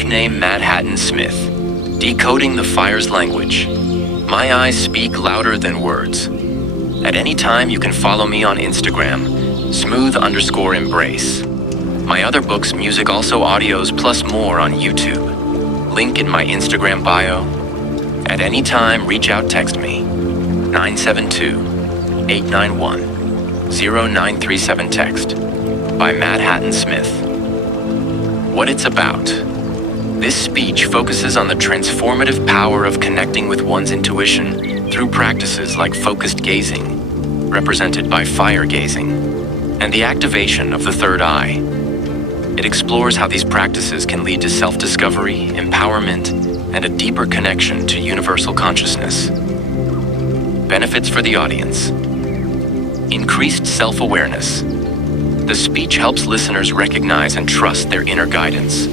book name Madhatan Smith, Decoding the Fire's Language. My eyes speak louder than words. At any time, you can follow me on Instagram, smooth_embrace. My other books, music, also audios, plus more on YouTube. Link in my Instagram bio. At any time, reach out, text me. 972-891-0937 text. By Madhatan Smith. What it's about. This speech focuses on the transformative power of connecting with one's intuition through practices like focused gazing, represented by fire gazing, and the activation of the third eye. It explores how these practices can lead to self-discovery, empowerment, and a deeper connection to universal consciousness. Benefits for the audience. Increased self-awareness. The speech helps listeners recognize and trust their inner guidance.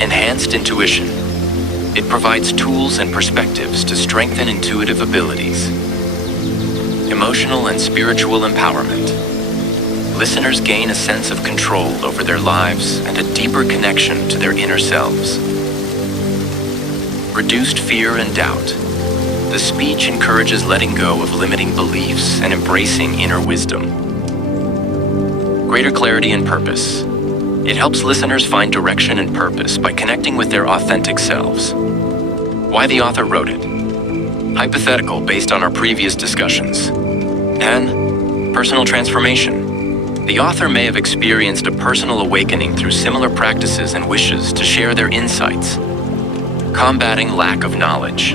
Enhanced intuition. It provides tools and perspectives to strengthen intuitive abilities. Emotional and spiritual empowerment. Listeners gain a sense of control over their lives and a deeper connection to their inner selves. Reduced fear and doubt. The speech encourages letting go of limiting beliefs and embracing inner wisdom. Greater clarity and purpose. It helps listeners find direction and purpose by connecting with their authentic selves. Why the author wrote it. Hypothetical based on our previous discussions. And personal transformation. The author may have experienced a personal awakening through similar practices and wishes to share their insights. Combating lack of knowledge.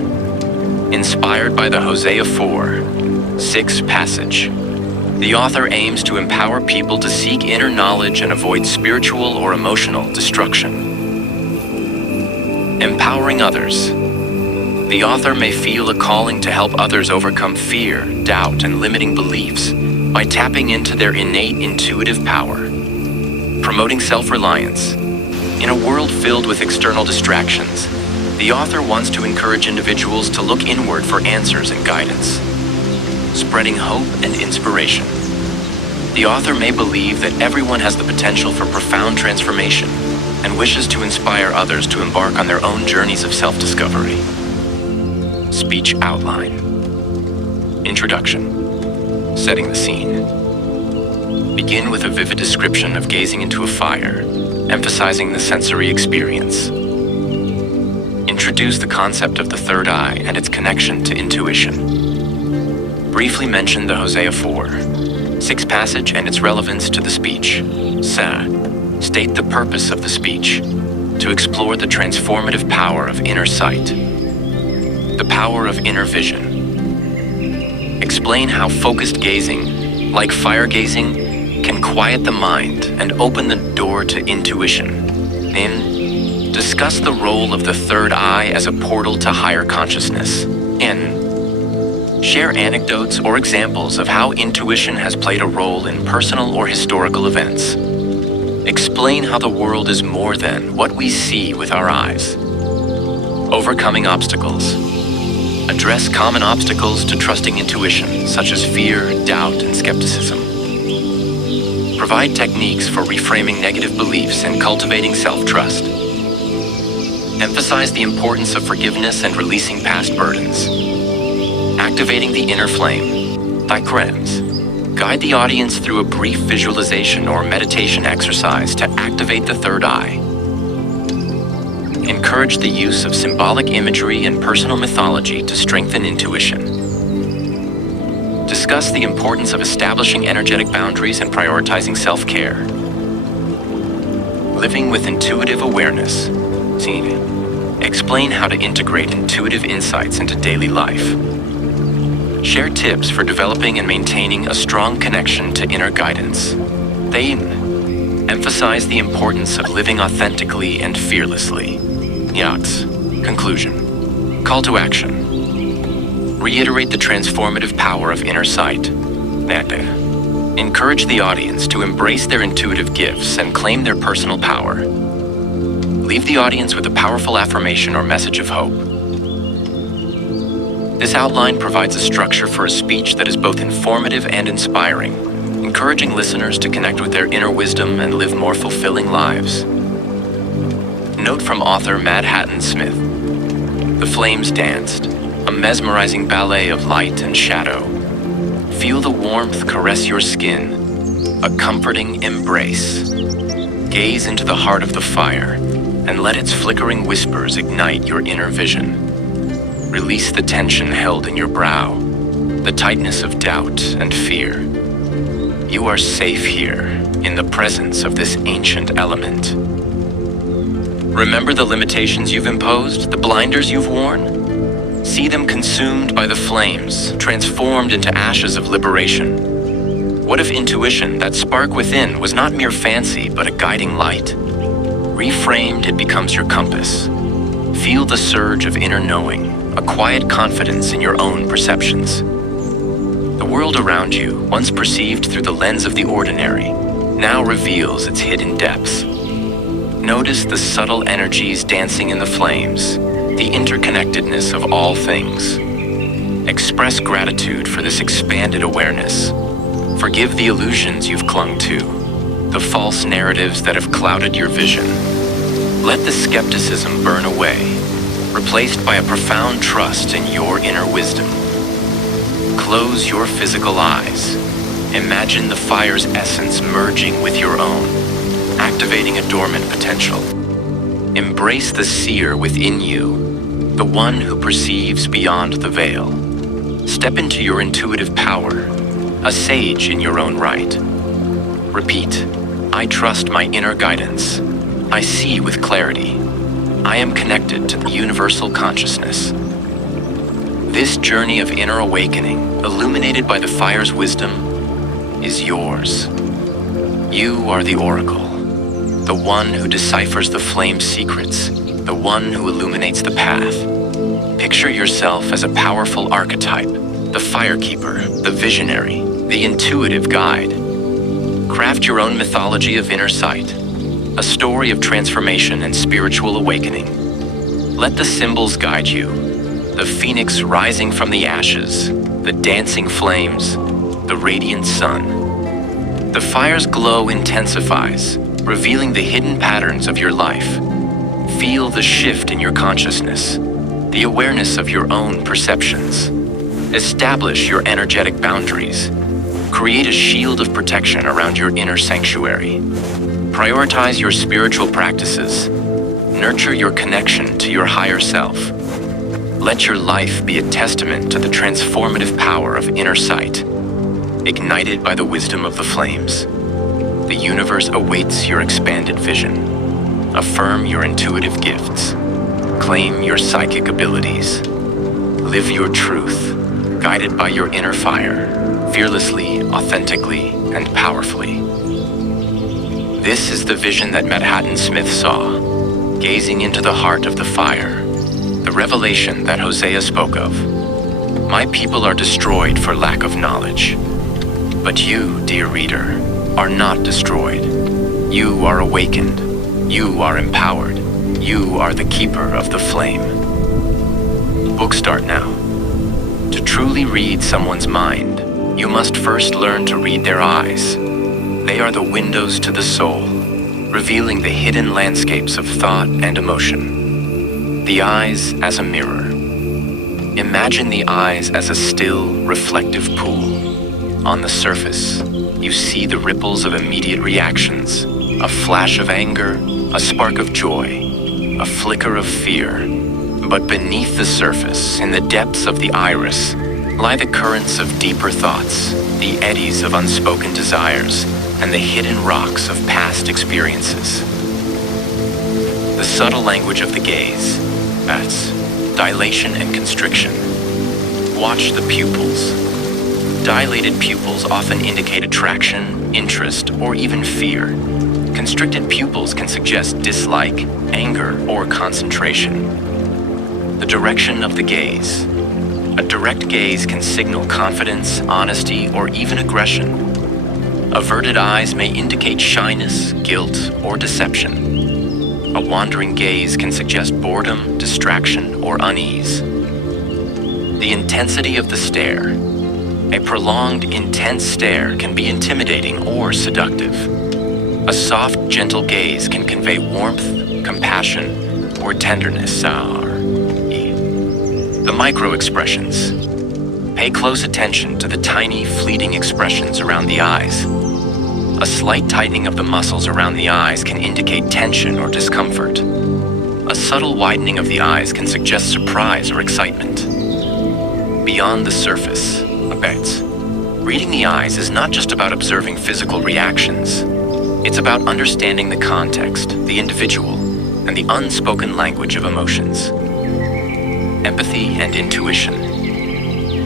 Inspired by the Hosea 4:6 passage. The author aims to empower people to seek inner knowledge and avoid spiritual or emotional destruction. Empowering others. The author may feel a calling to help others overcome fear, doubt, and limiting beliefs by tapping into their innate intuitive power. Promoting self-reliance. In a world filled with external distractions, the author wants to encourage individuals to look inward for answers and guidance. Spreading hope and inspiration. The author may believe that everyone has the potential for profound transformation and wishes to inspire others to embark on their own journeys of self-discovery. Speech outline. Introduction. Setting the scene. Begin with a vivid description of gazing into a fire, emphasizing the sensory experience. Introduce the concept of the third eye and its connection to intuition. Briefly mention the Hosea 4:6 passage and its relevance to the speech. State the purpose of the speech, to explore the transformative power of inner sight. The power of inner vision. Explain how focused gazing, like fire gazing, can quiet the mind and open the door to intuition. Then, discuss the role of the third eye as a portal to higher consciousness. Share anecdotes or examples of how intuition has played a role in personal or historical events. Explain how the world is more than what we see with our eyes. Overcoming obstacles. Address common obstacles to trusting intuition, such as fear, doubt, and skepticism. Provide techniques for reframing negative beliefs and cultivating self-trust. Emphasize the importance of forgiveness and releasing past burdens. Activating the inner flame. Diagrams. Guide the audience through a brief visualization or meditation exercise to activate the third eye. Encourage the use of symbolic imagery and personal mythology to strengthen intuition. Discuss the importance of establishing energetic boundaries and prioritizing self-care. Living with intuitive awareness. Explain how to integrate intuitive insights into daily life. Share tips for developing and maintaining a strong connection to inner guidance. They emphasize the importance of living authentically and fearlessly. Conclusion. Call to action. Reiterate the transformative power of inner sight. Encourage the audience to embrace their intuitive gifts and claim their personal power. Leave the audience with a powerful affirmation or message of hope. This outline provides a structure for a speech that is both informative and inspiring, encouraging listeners to connect with their inner wisdom and live more fulfilling lives. note from author Madhatan Smith. The flames danced, a mesmerizing ballet of light and shadow. Feel the warmth caress your skin, a comforting embrace. Gaze into the heart of the fire and let its flickering whispers ignite your inner vision. Release the tension held in your brow, the tightness of doubt and fear. You are safe here, in the presence of this ancient element. Remember the limitations you've imposed, the blinders you've worn? See them consumed by the flames, transformed into ashes of liberation. What if intuition, that spark within, was not mere fancy, but a guiding light? Reframed, it becomes your compass. Feel the surge of inner knowing, a quiet confidence in your own perceptions. The world around you, once perceived through the lens of the ordinary, now reveals its hidden depths. Notice the subtle energies dancing in the flames, the interconnectedness of all things. Express gratitude for this expanded awareness. Forgive the illusions you've clung to, the false narratives that have clouded your vision. Let the skepticism burn away, replaced by a profound trust in your inner wisdom. Close your physical eyes. Imagine the fire's essence merging with your own, activating a dormant potential. Embrace the seer within you, the one who perceives beyond the veil. Step into your intuitive power, a sage in your own right. Repeat, I trust my inner guidance. I see with clarity. I am connected to the universal consciousness. This journey of inner awakening, illuminated by the fire's wisdom, is yours. You are the oracle, the one who deciphers the flame's secrets, the one who illuminates the path. Picture yourself as a powerful archetype, the firekeeper, the visionary, the intuitive guide. Craft your own mythology of inner sight, a story of transformation and spiritual awakening. Let the symbols guide you, the phoenix rising from the ashes, the dancing flames, the radiant sun. The fire's glow intensifies, revealing the hidden patterns of your life. Feel the shift in your consciousness, the awareness of your own perceptions. Establish your energetic boundaries. Create a shield of protection around your inner sanctuary. Prioritize your spiritual practices. Nurture your connection to your higher self. Let your life be a testament to the transformative power of inner sight, ignited by the wisdom of the flames. The universe awaits your expanded vision. Affirm your intuitive gifts. Claim your psychic abilities. Live your truth, guided by your inner fire, fearlessly, authentically, and powerfully. This is the vision that Madhatan Smith saw, gazing into the heart of the fire, the revelation that Hosea spoke of. My people are destroyed for lack of knowledge. But you, dear reader, are not destroyed. You are awakened. You are empowered. You are the keeper of the flame. Book start now. To truly read someone's mind, you must first learn to read their eyes. They are the windows to the soul, revealing the hidden landscapes of thought and emotion. The eyes as a mirror. Imagine the eyes as a still, reflective pool. On the surface, you see the ripples of immediate reactions, a flash of anger, a spark of joy, a flicker of fear. But beneath the surface, in the depths of the iris, lie the currents of deeper thoughts, the eddies of unspoken desires, and the hidden rocks of past experiences. The subtle language of the gaze, that's dilation and constriction. Watch the pupils. Dilated pupils often indicate attraction, interest, or even fear. Constricted pupils can suggest dislike, anger, or concentration. The direction of the gaze. A direct gaze can signal confidence, honesty, or even aggression. Averted eyes may indicate shyness, guilt, or deception. A wandering gaze can suggest boredom, distraction, or unease. The intensity of the stare. A prolonged, intense stare can be intimidating or seductive. A soft, gentle gaze can convey warmth, compassion, or tenderness. The micro-expressions. Pay close attention to the tiny, fleeting expressions around the eyes. A slight tightening of the muscles around the eyes can indicate tension or discomfort. A subtle widening of the eyes can suggest surprise or excitement. Beyond the surface, reading the eyes is not just about observing physical reactions. It's about understanding the context, the individual, and the unspoken language of emotions. Empathy and intuition.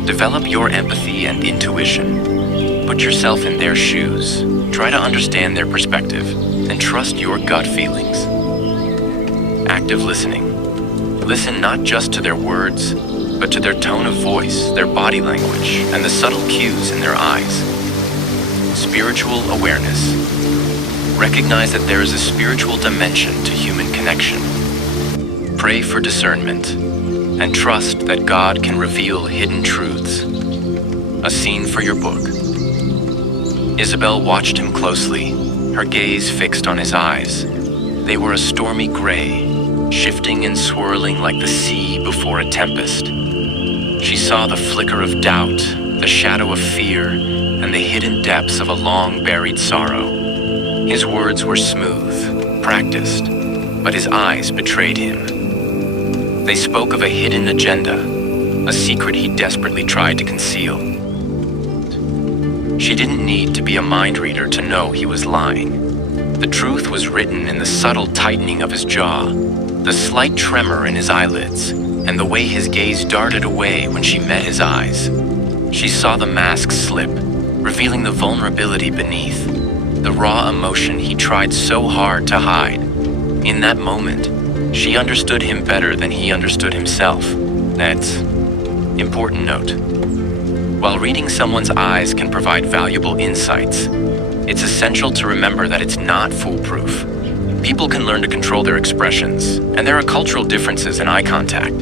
Develop your empathy and intuition. Put yourself in their shoes. Try to understand their perspective, and trust your gut feelings. Active listening. Listen not just to their words, but to their tone of voice, their body language, and the subtle cues in their eyes. Spiritual awareness. Recognize that there is a spiritual dimension to human connection. Pray for discernment, and trust that God can reveal hidden truths. A scene for your book. Isabel watched him closely, her gaze fixed on his eyes. They were a stormy gray, shifting and swirling like the sea before a tempest. She saw the flicker of doubt, the shadow of fear, and the hidden depths of a long-buried sorrow. His words were smooth, practiced, but his eyes betrayed him. They spoke of a hidden agenda, a secret he desperately tried to conceal. She didn't need to be a mind reader to know he was lying. The truth was written in the subtle tightening of his jaw, the slight tremor in his eyelids, and the way his gaze darted away when she met his eyes. She saw the mask slip, revealing the vulnerability beneath, the raw emotion he tried so hard to hide. In that moment, she understood him better than he understood himself. That's important note. While reading someone's eyes can provide valuable insights, it's essential to remember that it's not foolproof. People can learn to control their expressions, and there are cultural differences in eye contact.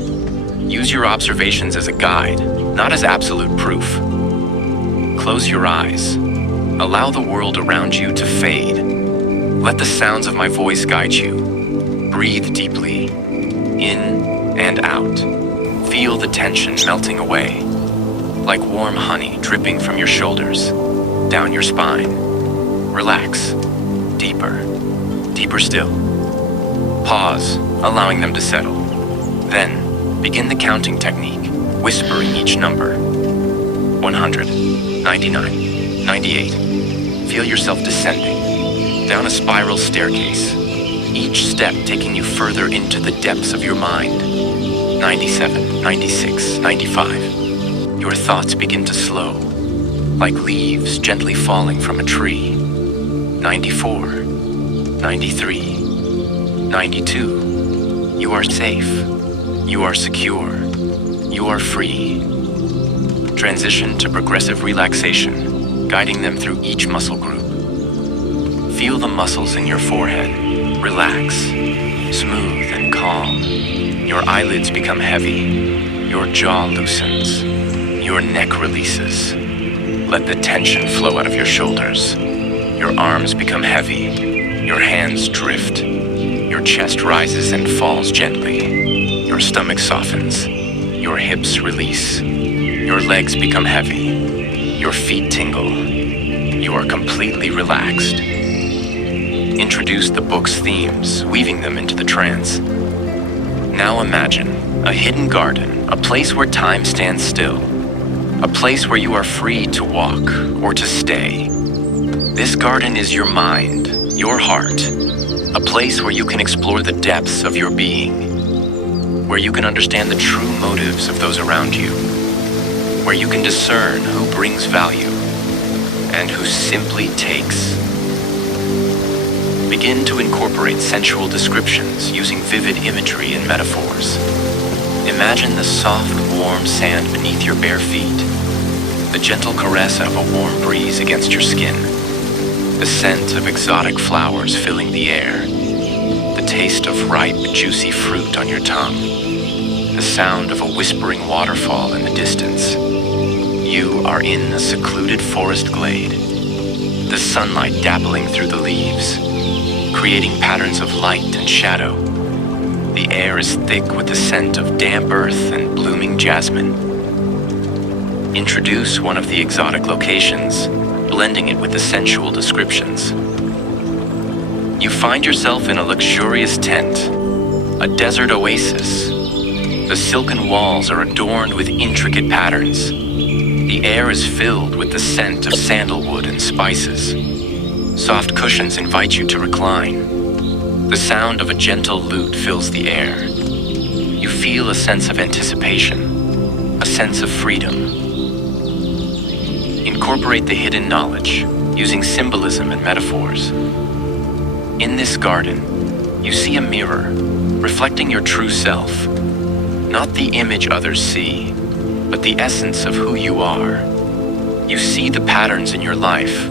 Use your observations as a guide, not as absolute proof. Close your eyes. Allow the world around you to fade. Let the sounds of my voice guide you. Breathe deeply, in and out. Feel the tension melting away, like warm honey dripping from your shoulders, down your spine. Relax, deeper, deeper still. Pause, allowing them to settle. Then, begin the counting technique, whispering each number. 100, 99, 98. Feel yourself descending, down a spiral staircase, each step taking you further into the depths of your mind. 97, 96, 95. Your thoughts begin to slow, like leaves gently falling from a tree. 94, 93, 92. You are safe. You are secure. You are free. Transition to progressive relaxation, guiding them through each muscle group. Feel the muscles in your forehead. Relax, smooth and calm. Your eyelids become heavy. Your jaw loosens. Your neck releases. Let the tension flow out of your shoulders. Your arms become heavy. Your hands drift. Your chest rises and falls gently. Your stomach softens. Your hips release. Your legs become heavy. Your feet tingle. You are completely relaxed. Introduce the book's themes, weaving them into the trance. Now imagine a hidden garden, a place where time stands still, a place where you are free to walk or to stay. This garden is your mind, your heart, a place where you can explore the depths of your being, where you can understand the true motives of those around you, where you can discern who brings value and who simply takes. Begin to incorporate sensual descriptions using vivid imagery and metaphors. Imagine the soft, warm sand beneath your bare feet, the gentle caress of a warm breeze against your skin, the scent of exotic flowers filling the air, the taste of ripe, juicy fruit on your tongue, the sound of a whispering waterfall in the distance. You are in a secluded forest glade, the sunlight dappling through the leaves, creating patterns of light and shadow, The air is thick with the scent of damp earth and blooming jasmine. Introduce one of the exotic locations, blending it with the sensual descriptions. You find yourself in a luxurious tent, a desert oasis. The silken walls are adorned with intricate patterns. The air is filled with the scent of sandalwood and spices. Soft cushions invite you to recline. The sound of a gentle lute fills the air. You feel a sense of anticipation, a sense of freedom. Incorporate the hidden knowledge, using symbolism and metaphors. In this garden, you see a mirror, reflecting your true self. Not the image others see, but the essence of who you are. You see the patterns in your life,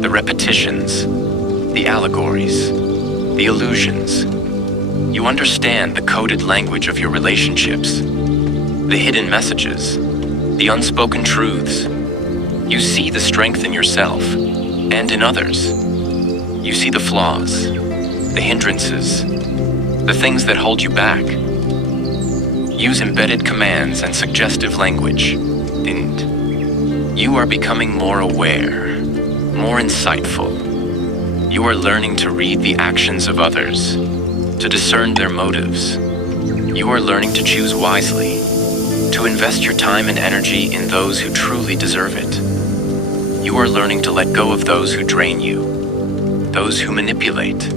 the repetitions, the allegories, the illusions. You understand the coded language of your relationships, the hidden messages, the unspoken truths. You see the strength in yourself and in others. You see the flaws, the hindrances, the things that hold you back. Use embedded commands and suggestive language, and you are becoming more aware, more insightful. You are learning to read the actions of others, to discern their motives. You are learning to choose wisely, to invest your time and energy in those who truly deserve it. You are learning to let go of those who drain you, those who manipulate,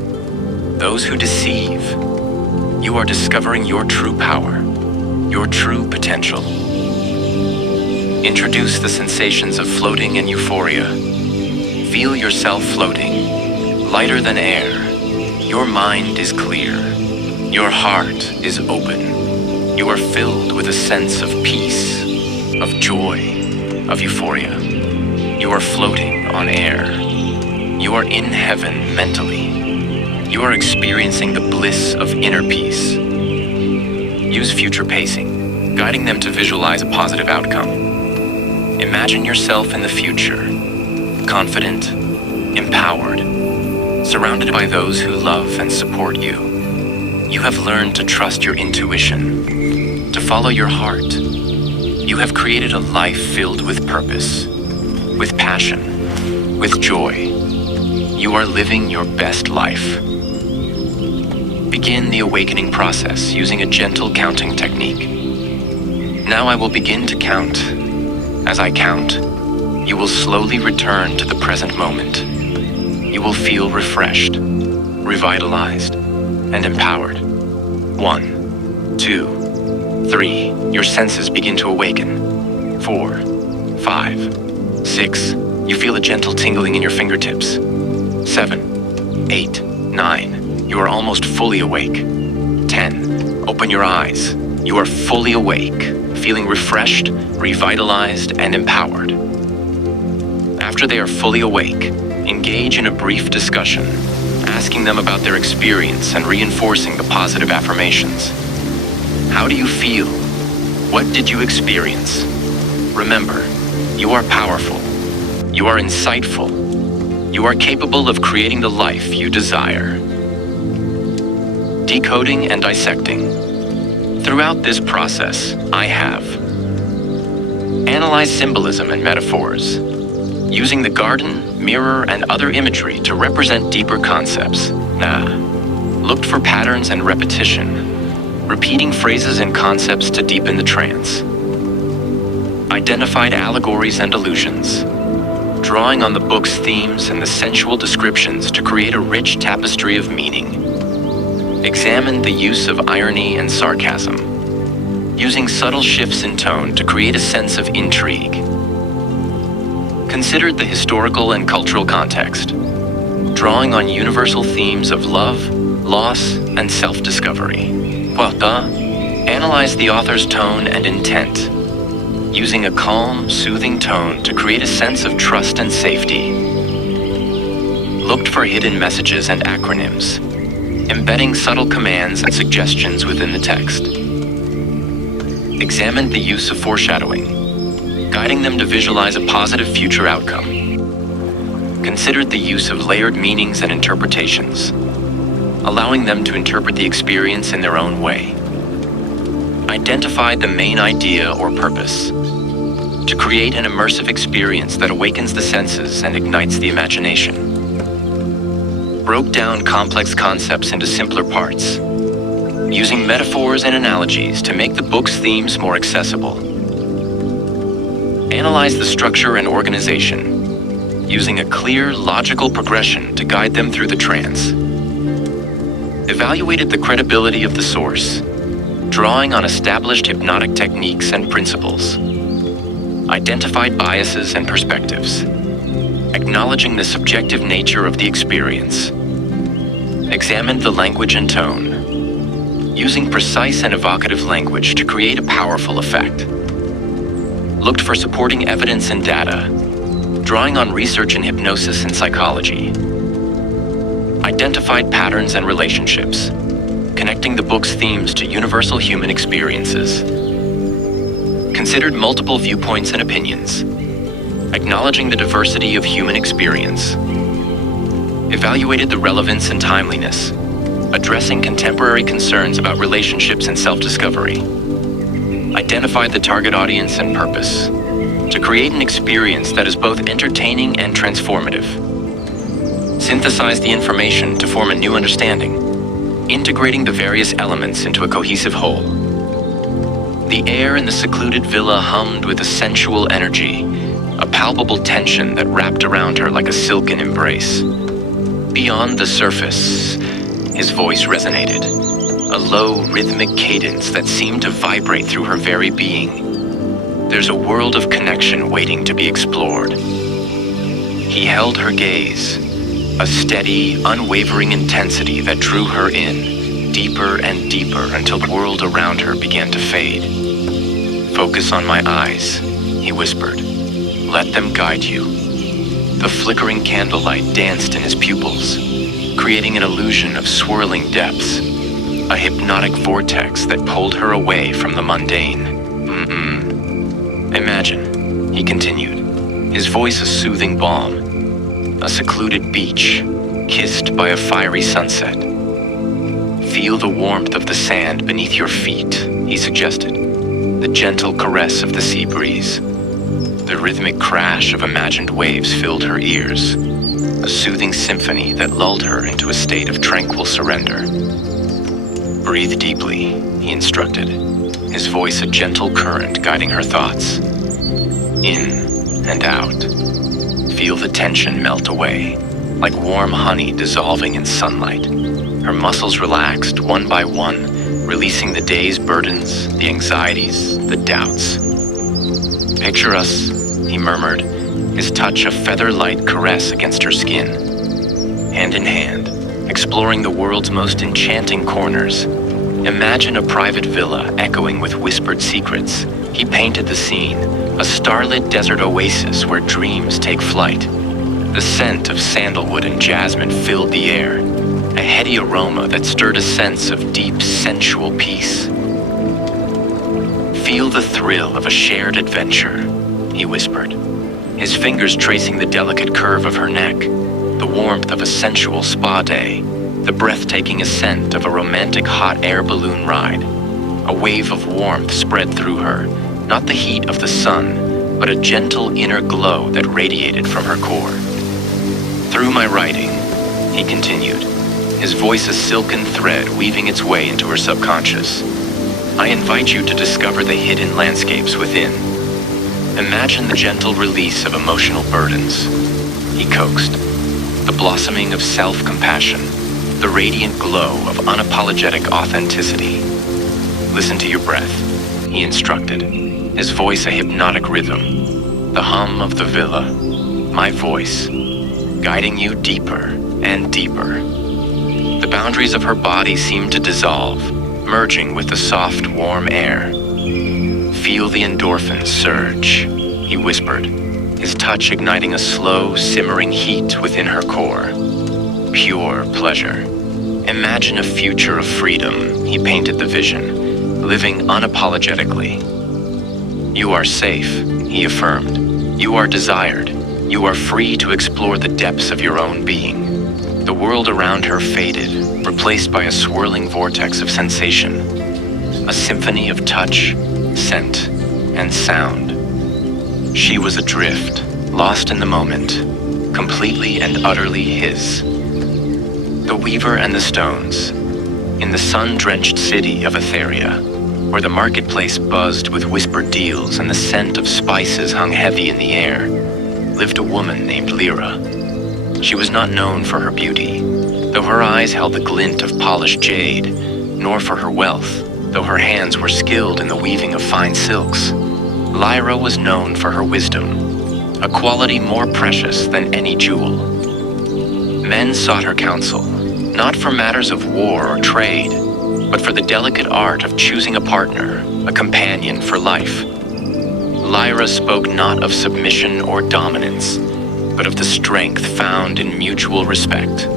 those who deceive. You are discovering your true power, your true potential. Introduce the sensations of floating and euphoria. Feel yourself floating, lighter than air. Your mind is clear. Your heart is open. You are filled with a sense of peace, of joy, of euphoria. You are floating on air. You are in heaven mentally. You are experiencing the bliss of inner peace. Use future pacing, guiding them to visualize a positive outcome. Imagine yourself in the future, confident, empowered, surrounded by those who love and support you. You have learned to trust your intuition, to follow your heart. You have created a life filled with purpose, with passion, with joy. You are living your best life. Begin the awakening process using a gentle counting technique. Now I will begin to count. As I count, you will slowly return to the present moment. You will feel refreshed, revitalized, and empowered. 1, 2, 3. Your senses begin to awaken. 4, 5, 6. You feel a gentle tingling in your fingertips. 7, 8, 9. You are almost fully awake. 10. Open your eyes. You are fully awake, feeling refreshed, revitalized, and empowered. After they are fully awake, engage in a brief discussion, asking them about their experience and reinforcing the positive affirmations. How do you feel? What did you experience? Remember, you are powerful. You are insightful. You are capable of creating the life you desire. Decoding and dissecting. Throughout this process, I have analyzed symbolism and metaphors, using the garden, mirror, and other imagery to represent deeper concepts. Looked for patterns and repetition, repeating phrases and concepts to deepen the trance. Identified allegories and allusions, drawing on the book's themes and the sensual descriptions to create a rich tapestry of meaning. Examine the use of irony and sarcasm, using subtle shifts in tone to create a sense of intrigue. Considered the historical and cultural context, drawing on universal themes of love, loss, and self-discovery. Analyze the author's tone and intent, using a calm, soothing tone to create a sense of trust and safety. Looked for hidden messages and acronyms, embedding subtle commands and suggestions within the text. Examined the use of foreshadowing, guiding them to visualize a positive future outcome. Considered the use of layered meanings and interpretations, allowing them to interpret the experience in their own way. Identify the main idea or purpose: to create an immersive experience that awakens the senses and ignites the imagination. Broke down complex concepts into simpler parts, using metaphors and analogies to make the book's themes more accessible. Analyze the structure and organization, using a clear, logical progression to guide them through the trance. Evaluated the credibility of the source, drawing on established hypnotic techniques and principles. Identified biases and perspectives, acknowledging the subjective nature of the experience. Examined the language and tone, using precise and evocative language to create a powerful effect. Looked for supporting evidence and data, drawing on research in hypnosis and psychology. Identified patterns and relationships, connecting the book's themes to universal human experiences. Considered multiple viewpoints and opinions, acknowledging the diversity of human experience. Evaluated the relevance and timeliness, addressing contemporary concerns about relationships and self-discovery. Identified the target audience and purpose, to create an experience that is both entertaining and transformative. Synthesize the information to form a new understanding, integrating the various elements into a cohesive whole. The air in the secluded villa hummed with a sensual energy, a palpable tension that wrapped around her like a silken embrace. Beyond the surface, his voice resonated, a low, rhythmic cadence that seemed to vibrate through her very being. There's a world of connection waiting to be explored. He held her gaze, a steady, unwavering intensity that drew her in, deeper and deeper until the world around her began to fade. "Focus on my eyes," he whispered. "Let them guide you." The flickering candlelight danced in his pupils, creating an illusion of swirling depths, a hypnotic vortex that pulled her away from the mundane. Imagine, he continued, his voice a soothing balm, a secluded beach, kissed by a fiery sunset. Feel the warmth of the sand beneath your feet, he suggested, the gentle caress of the sea breeze. The rhythmic crash of imagined waves filled her ears, a soothing symphony that lulled her into a state of tranquil surrender. Breathe deeply, he instructed, his voice a gentle current guiding her thoughts. In and out. Feel the tension melt away, like warm honey dissolving in sunlight. Her muscles relaxed one by one, releasing the day's burdens, the anxieties, the doubts. "Picture us," he murmured, his touch a feather-light caress against her skin. Hand in hand, exploring the world's most enchanting corners. Imagine a private villa echoing with whispered secrets. He painted the scene, a starlit desert oasis where dreams take flight. The scent of sandalwood and jasmine filled the air, a heady aroma that stirred a sense of deep, sensual peace. "Feel the thrill of a shared adventure," he whispered, his fingers tracing the delicate curve of her neck, the warmth of a sensual spa day, the breathtaking ascent of a romantic hot air balloon ride. A wave of warmth spread through her, not the heat of the sun, but a gentle inner glow that radiated from her core. "Through my writing," he continued, his voice a silken thread weaving its way into her subconscious, "I invite you to discover the hidden landscapes within. Imagine the gentle release of emotional burdens," he coaxed, "the blossoming of self-compassion, the radiant glow of unapologetic authenticity. Listen to your breath," he instructed, his voice a hypnotic rhythm, the hum of the villa, my voice, guiding you deeper and deeper. The boundaries of her body seemed to dissolve, merging with the soft, warm air. "Feel the endorphins surge," he whispered, his touch igniting a slow, simmering heat within her core. Pure pleasure. Imagine a future of freedom, he painted the vision, living unapologetically. "You are safe," he affirmed. "You are desired. You are free to explore the depths of your own being." The world around her faded, replaced by a swirling vortex of sensation, a symphony of touch, scent, and sound. She was adrift, lost in the moment, completely and utterly his. The Weaver and the Stones, in the sun-drenched city of Etheria, where the marketplace buzzed with whispered deals and the scent of spices hung heavy in the air, lived a woman named Lyra. She was not known for her beauty, though her eyes held the glint of polished jade, nor for her wealth, though her hands were skilled in the weaving of fine silks. Lyra was known for her wisdom, a quality more precious than any jewel. Men sought her counsel, not for matters of war or trade, but for the delicate art of choosing a partner, a companion for life. Lyra spoke not of submission or dominance, but of the strength found in mutual respect,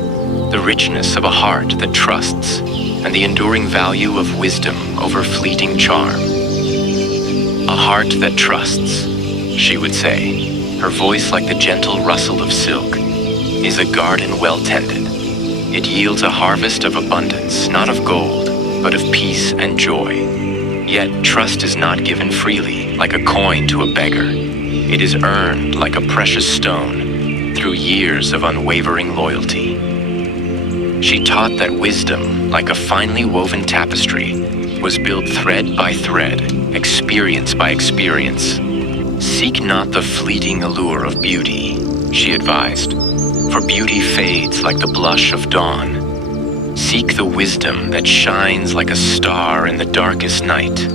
the richness of a heart that trusts, and the enduring value of wisdom over fleeting charm. A heart that trusts, she would say, her voice like the gentle rustle of silk, is a garden well tended. It yields a harvest of abundance, not of gold, but of peace and joy. Yet trust is not given freely, like a coin to a beggar. It is earned like a precious stone, through years of unwavering loyalty. She taught that wisdom, like a finely woven tapestry, was built thread by thread, experience by experience. Seek not the fleeting allure of beauty, she advised, for beauty fades like the blush of dawn. Seek the wisdom that shines like a star in the darkest night,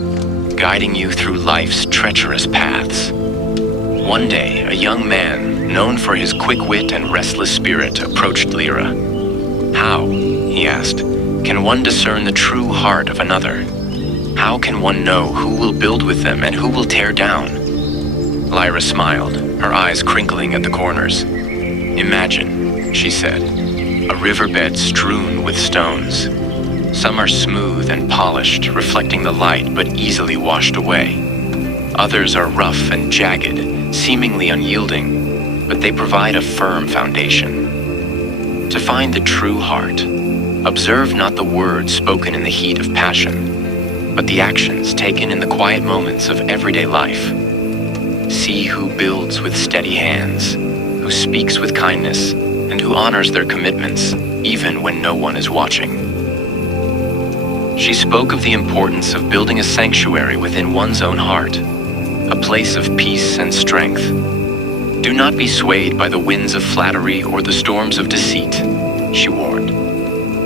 guiding you through life's treacherous paths. One day, a young man, known for his quick wit and restless spirit, approached Lyra. How, he asked, can one discern the true heart of another? How can one know who will build with them and who will tear down? Lyra smiled, her eyes crinkling at the corners. Imagine, she said, a riverbed strewn with stones. Some are smooth and polished, reflecting the light but easily washed away. Others are rough and jagged, seemingly unyielding, but they provide a firm foundation. To find the true heart, observe not the words spoken in the heat of passion, but the actions taken in the quiet moments of everyday life. See who builds with steady hands, who speaks with kindness, and who honors their commitments, even when no one is watching. She spoke of the importance of building a sanctuary within one's own heart, a place of peace and strength. Do not be swayed by the winds of flattery or the storms of deceit, she warned.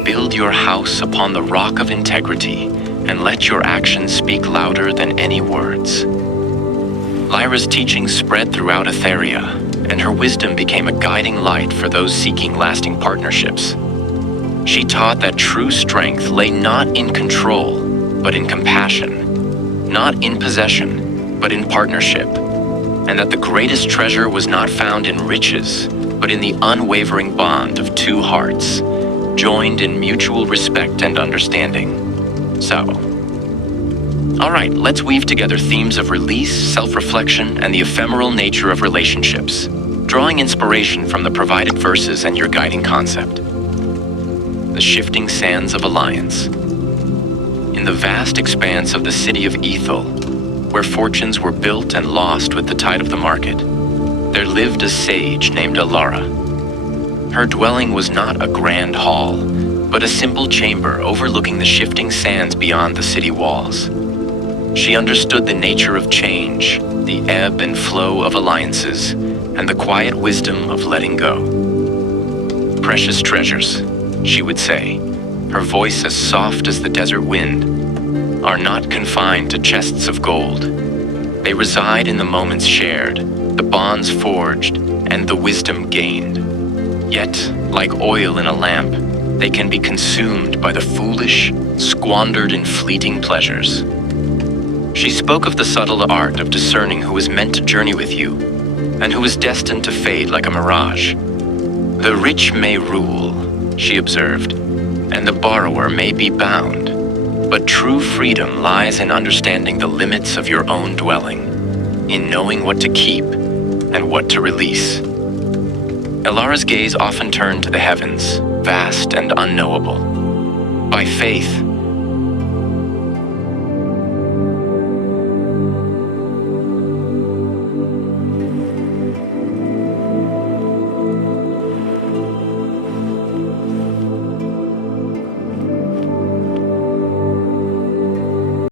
Build your house upon the rock of integrity, and let your actions speak louder than any words. Lyra's teachings spread throughout Etheria, and her wisdom became a guiding light for those seeking lasting partnerships. She taught that true strength lay not in control, but in compassion, not in possession, but in partnership, and that the greatest treasure was not found in riches, but in the unwavering bond of two hearts, joined in mutual respect and understanding. So, all right, let's weave together themes of release, self-reflection, and the ephemeral nature of relationships, drawing inspiration from the provided verses and your guiding concept. The shifting sands of alliance. In the vast expanse of the city of Ethel, where fortunes were built and lost with the tide of the market, there lived a sage named Alara. Her dwelling was not a grand hall, but a simple chamber overlooking the shifting sands beyond the city walls. She understood the nature of change, the ebb and flow of alliances, and the quiet wisdom of letting go. Precious treasures, she would say, her voice as soft as the desert wind, are not confined to chests of gold. They reside in the moments shared, the bonds forged, and the wisdom gained. Yet, like oil in a lamp, they can be consumed by the foolish, squandered in fleeting pleasures. She spoke of the subtle art of discerning who is meant to journey with you, and who is destined to fade like a mirage. The rich may rule, she observed, and the borrower may be bound, but true freedom lies in understanding the limits of your own dwelling, in knowing what to keep and what to release. Elara's gaze often turned to the heavens, vast and unknowable. By faith,